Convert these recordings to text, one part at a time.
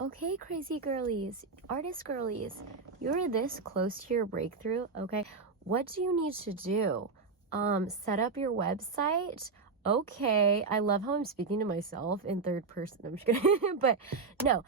Okay, crazy girlies, artist girlies, you're this close to your breakthrough. Okay, what do you need to do? Set up your website. Okay, I love how I'm speaking to myself in third person. I'm just kidding. But no,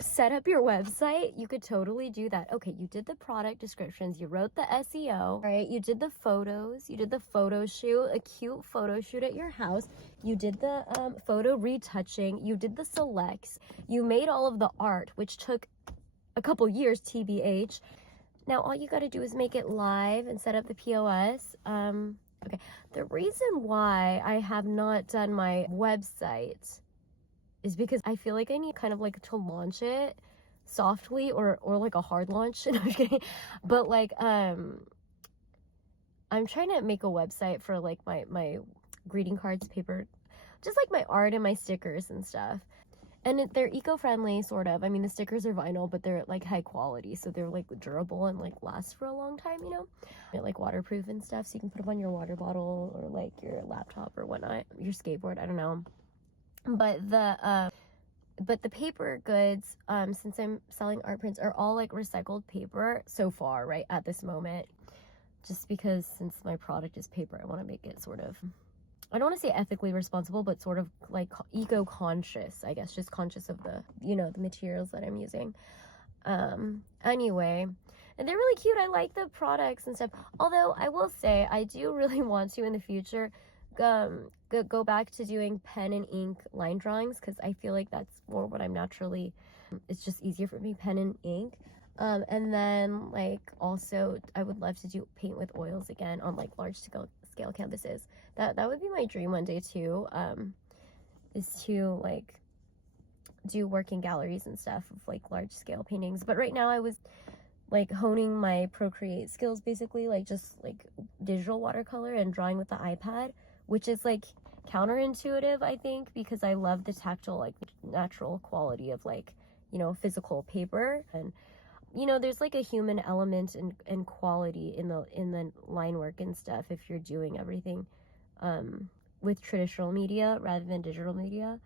set up your website. You could totally do that. Okay, you did the product descriptions, you wrote the SEO, right? You did the photos, you did the photo shoot, a cute photo shoot at your house. You did the photo retouching, you did the selects, you made all of the art, which took a couple years, TBH. Now all you got to do is make it live and set up the POS. Okay, the reason why I have not done my website is because I feel like I need kind of like to launch it softly or like a hard launch. No, I'm just kidding. But like I'm trying to make a website for like my greeting cards, paper, just like my art and my stickers and stuff. And they're eco-friendly, sort of. I mean, the stickers are vinyl, but they're like high quality, so they're like durable and like last for a long time, you know? They're like waterproof and stuff, so you can put them on your water bottle or like your laptop or whatnot, your skateboard, I don't know. But the paper goods, since I'm selling art prints, are all like recycled paper so far, right, at this moment. Just because since my product is paper, I want to make it sort of, I don't want to say ethically responsible, but sort of like eco-conscious, I guess, just conscious of the, you know, the materials that I'm using. Anyway, and they're really cute. I like the products and stuff. Although I will say I do really want to in the future go back to doing pen and ink line drawings, because I feel like that's more what I'm naturally, it's just easier for me, pen and ink. And then like also I would love to do paint with oils again on like large scale canvases. That would be my dream one day too, is to like do work in galleries and stuff of like large scale paintings. But right now I was like honing my Procreate skills, basically, like just like digital watercolor and drawing with the iPad, which is like counterintuitive, I think, because I love the tactile, like natural quality of like, you know, physical paper. And you know, there's like a human element and quality in the line work and stuff if you're doing everything with traditional media rather than digital media.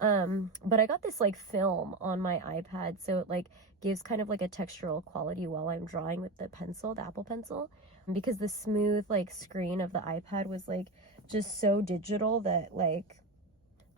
But I got this like film on my iPad, so it like gives kind of like a textural quality while I'm drawing with the pencil, the Apple Pencil, because the smooth like screen of the iPad was like just so digital that like,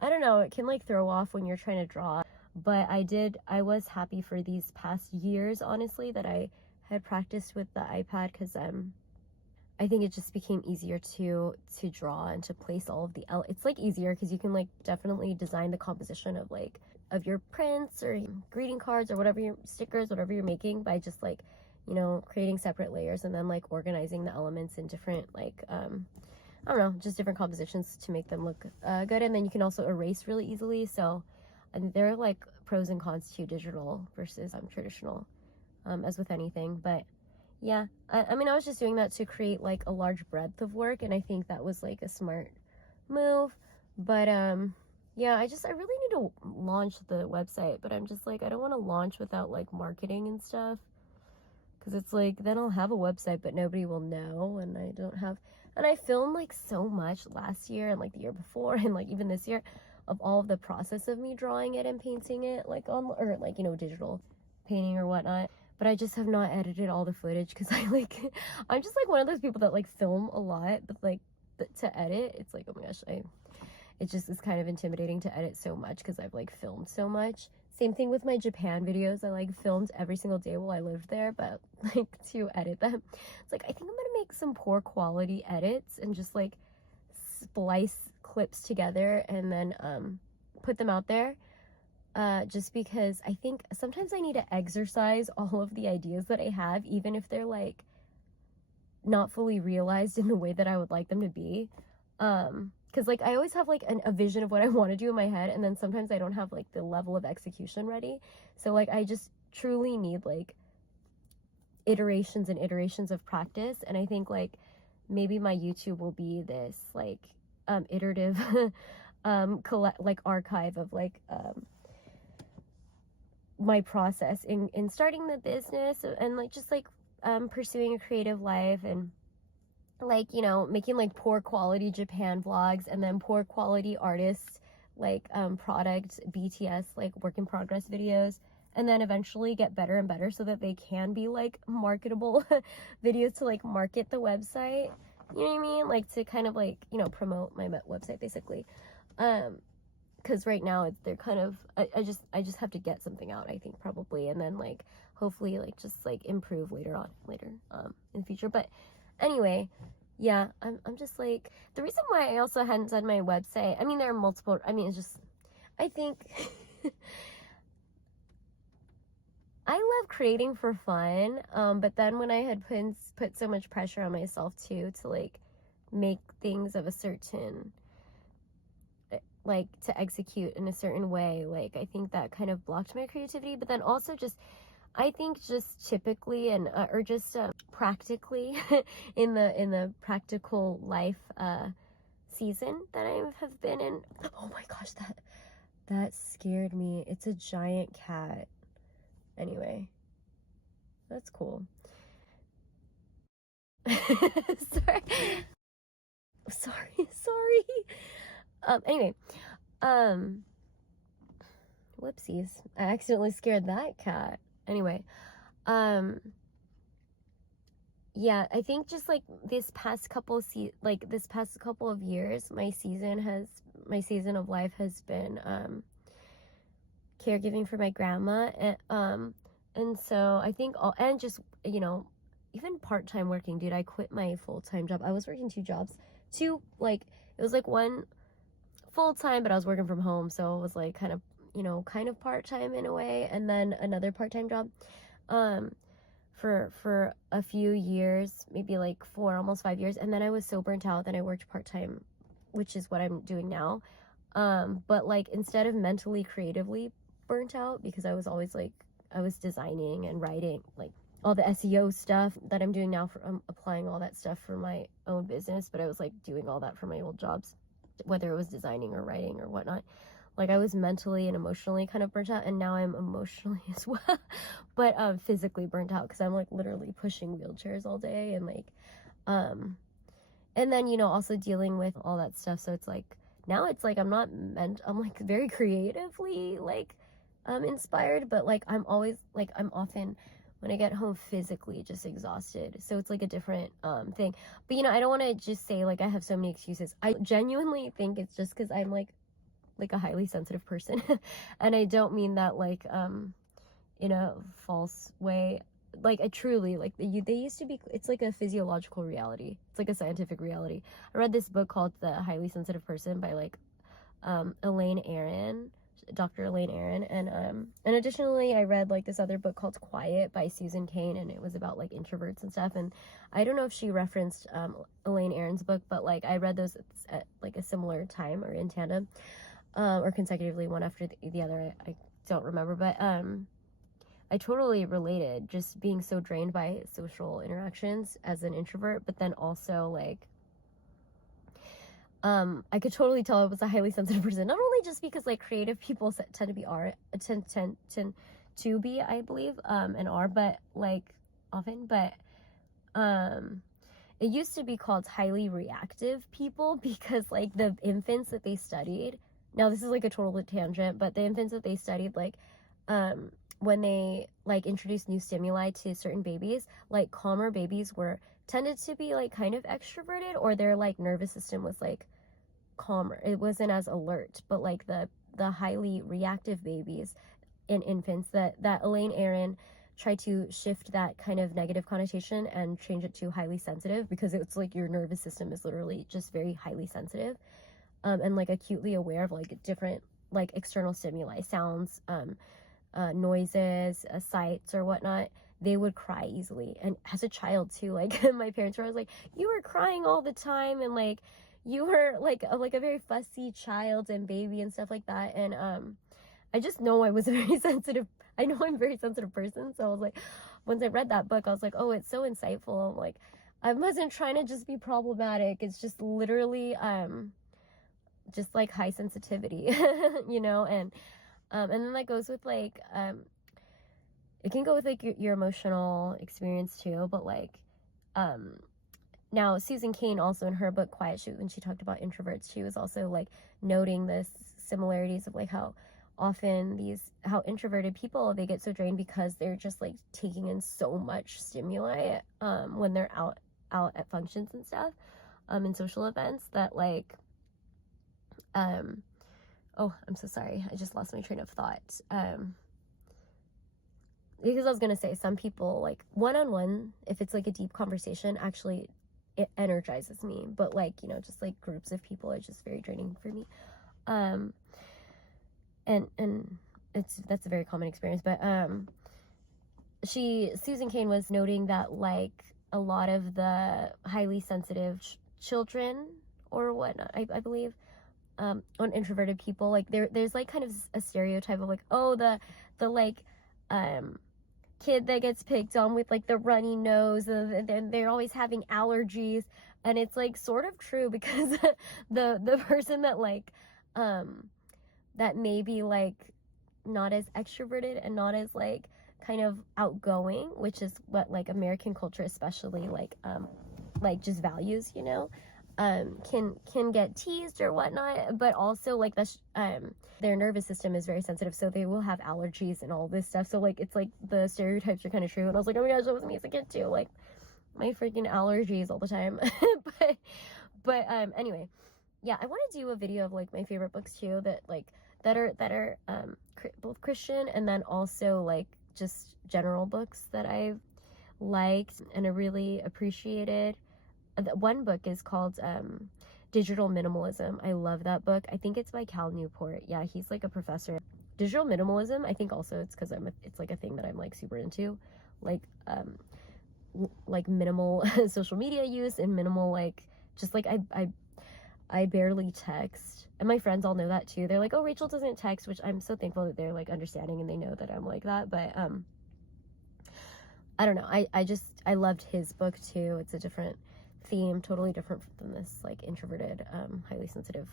I don't know, it can like throw off when you're trying to draw. But I was happy for these past years, honestly, that I had practiced with the iPad, because I think it just became easier to draw and to place all of the it's like easier because you can like definitely design the composition of like of your prints or greeting cards or whatever your stickers, whatever you're making, by just like, you know, creating separate layers and then like organizing the elements in different like I don't know, just different compositions to make them look good. And then you can also erase really easily. So and there are like pros and cons to digital versus traditional, as with anything. But yeah, I mean, I was just doing that to create like a large breadth of work, and I think that was like a smart move. But yeah, I really need to launch the website, but I'm just like, I don't want to launch without like marketing and stuff, because it's like then I'll have a website but nobody will know, and I don't have, and I filmed like so much last year and like the year before and like even this year of all of the process of me drawing it and painting it like on, or like, you know, digital painting or whatnot. But I just have not edited all the footage because I like I'm just like one of those people that like film a lot, but like to edit, it's like, oh my gosh, it just is kind of intimidating to edit so much because I've like filmed so much. Same thing with my Japan videos. I like filmed every single day while I lived there, but like to edit them, it's like I think I'm gonna make some poor quality edits and just like splice clips together and then put them out there, just because I think sometimes I need to exercise all of the ideas that I have, even if they're like not fully realized in the way that I would like them to be, because like I always have like a vision of what I want to do in my head, and then sometimes I don't have like the level of execution ready. So like I just truly need like iterations and iterations of practice. And I think like maybe my YouTube will be this like iterative like archive of like my process in starting the business, and like just like pursuing a creative life, and like, you know, making like poor quality Japan vlogs and then poor quality artists like product BTS, like work in progress videos, and then eventually get better and better so that they can be like marketable videos to like market the website. You know what I mean? Like to kind of like, you know, promote my website basically. Because right now they're kind of, I just have to get something out, I think, probably, and then like hopefully like just like improve later in the future. But anyway, yeah, I'm just like, the reason why I also hadn't done my website, I mean, there are multiple, I mean, it's just, I think I love creating for fun, but then when I had put so much pressure on myself too to like make things of a certain, like to execute in a certain way, like I think that kind of blocked my creativity. But then also just, I think just typically and or just practically in the practical life season that I have been in. Oh my gosh, that scared me. It's a giant cat. Anyway, that's cool. sorry sorry. Anyway, whoopsies, I accidentally scared that cat. Anyway, yeah, I think just like this past couple of years, my season of life has been caregiving for my grandma, and so I think and just, you know, even part-time working, dude. I quit my full-time job. I was working like it was like one full-time, but I was working from home, so it was like kind of part-time in a way, and then another part-time job for a few years, maybe like almost 5 years, and then I was so burnt out that I worked part-time, which is what I'm doing now. But like instead of mentally creatively burnt out, because I was always like, I was designing and writing like all the SEO stuff that I'm doing now, I'm applying all that stuff for my own business, but I was like doing all that for my old jobs, whether it was designing or writing or whatnot. Like I was mentally and emotionally kind of burnt out, and now I'm emotionally as well, but physically burnt out because I'm like literally pushing wheelchairs all day, and like and then, you know, also dealing with all that stuff. So it's like now it's like I'm like very creatively like inspired, but like I'm often when I get home physically just exhausted. So it's like a different thing. But you know, I don't want to just say like I have so many excuses. I genuinely think it's just because I'm like a highly sensitive person. And I don't mean that like in a false way. Like I truly like they used to be, it's like a physiological reality, it's like a scientific reality. I read this book called The Highly Sensitive Person by like Dr. Elaine Aron, and additionally I read like this other book called Quiet by Susan Cain, and it was about like introverts and stuff. And I don't know if she referenced Elaine Aron's book, but like I read those at like a similar time or in tandem, or consecutively, one after the other. I don't remember, but I totally related, just being so drained by social interactions as an introvert, but then also like I could totally tell I was a highly sensitive person, not only just because like creative people tend to be, I believe, and are, but like often, but it used to be called highly reactive people because like the infants that they studied, now this is like a total tangent, but the infants that they studied, like when they like introduced new stimuli to certain babies, like calmer babies tended to be like kind of extroverted, or their like nervous system was like calmer, it wasn't as alert. But like the highly reactive babies and infants, that Elaine Aron tried to shift that kind of negative connotation and change it to highly sensitive, because it's like your nervous system is literally just very highly sensitive, and like acutely aware of like different like external stimuli, sounds, noises, sights or whatnot. They would cry easily, and as a child too, like my parents were always like, you were crying all the time, and like you were like a very fussy child and baby and stuff like that. And I just know I was a very sensitive, I know I'm a very sensitive person. So I was like, once I read that book, I was like, oh, it's so insightful. I'm like, I wasn't trying to just be problematic, it's just literally just like high sensitivity, you know. And then that goes with like it can go with like your emotional experience too. But like now Susan Cain also, in her book Quiet, when she talked about introverts, she was also like noting this similarities of like how often how introverted people, they get so drained because they're just like taking in so much stimuli when they're out at functions and stuff, and social events, that like oh, I'm so sorry, I just lost my train of thought. Because I was gonna say, some people, like one-on-one, if it's like a deep conversation, actually it energizes me, but like, you know, just like groups of people are just very draining for me. And that's a very common experience. But Susan Cain was noting that like a lot of the highly sensitive children or whatnot, I believe, on introverted people, like there's like kind of a stereotype of like, oh, the like kid that gets picked on with like the runny nose, and they're always having allergies. And it's like sort of true, because the person that like that may be like not as extroverted and not as like kind of outgoing, which is what like American culture especially like just values, you know, can get teased or whatnot, but also like that's their nervous system is very sensitive, so they will have allergies and all this stuff. So like it's like the stereotypes are kind of true. And I was like, oh my gosh, that was me as a kid too, like my freaking allergies all the time. but anyway, yeah, I want to do a video of like my favorite books too, that are both Christian and then also like just general books that I've liked and I really appreciated. One book is called Digital Minimalism. I love that book. I think it's by Cal Newport. Yeah, he's like a professor. Digital minimalism, I think also it's because it's like a thing that I'm like super into, like minimal social media use and minimal like just like I barely text, and my friends all know that too. They're like, oh, Rachel doesn't text, which I'm so thankful that they're like understanding and they know that I'm like that. But I don't know, I loved his book too. It's a different theme, totally different than this like introverted highly sensitive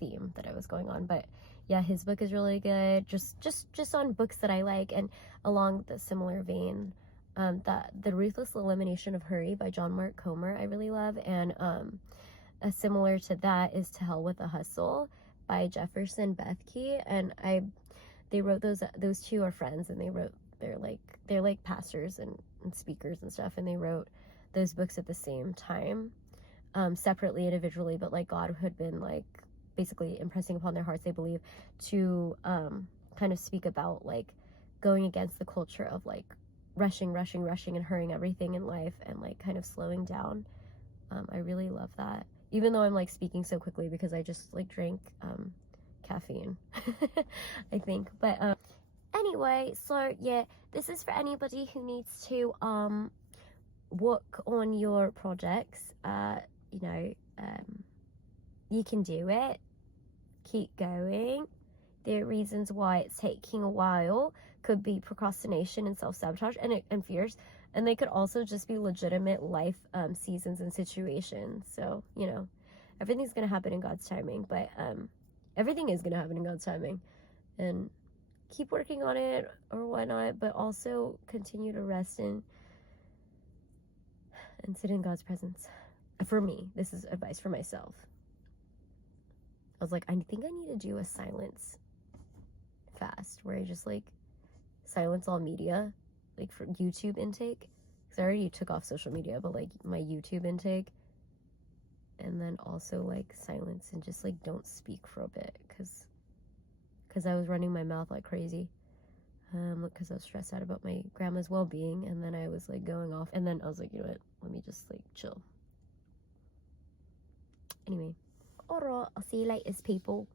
theme that I was going on. But yeah, his book is really good, just on books that I like. And along the similar vein, the Ruthless Elimination of Hurry by John Mark Comer I really love. And similar to that is To Hell with the Hustle by Jefferson Bethke. And they wrote those two are friends, and they're like pastors and speakers and stuff, and they wrote those books at the same time, separately, individually, but like God had been like basically impressing upon their hearts, they believe, to kind of speak about like going against the culture of like rushing and hurrying everything in life, and like kind of slowing down. I really love that, even though I'm like speaking so quickly because I just like drank caffeine I think. But anyway, so yeah, this is for anybody who needs to work on your projects. You know, you can do it. Keep going. There are reasons why it's taking a while. Could be procrastination and self-sabotage and fears, and they could also just be legitimate life seasons and situations. So, you know, everything's gonna happen in God's timing. But everything is gonna happen in God's timing, and keep working on it or whatnot, but also continue to rest and sit in God's presence. For me, this is advice for myself. I was like, I think I need to do a silence fast where I just like silence all media, like for YouTube intake, because I already took off social media, but like my YouTube intake, and then also like silence and just like don't speak for a bit, because I was running my mouth like crazy, because I was stressed out about my grandma's well-being, and then I was like going off, and then I was like, you know what, let me just like chill. Anyway, alright, I'll see you later, people.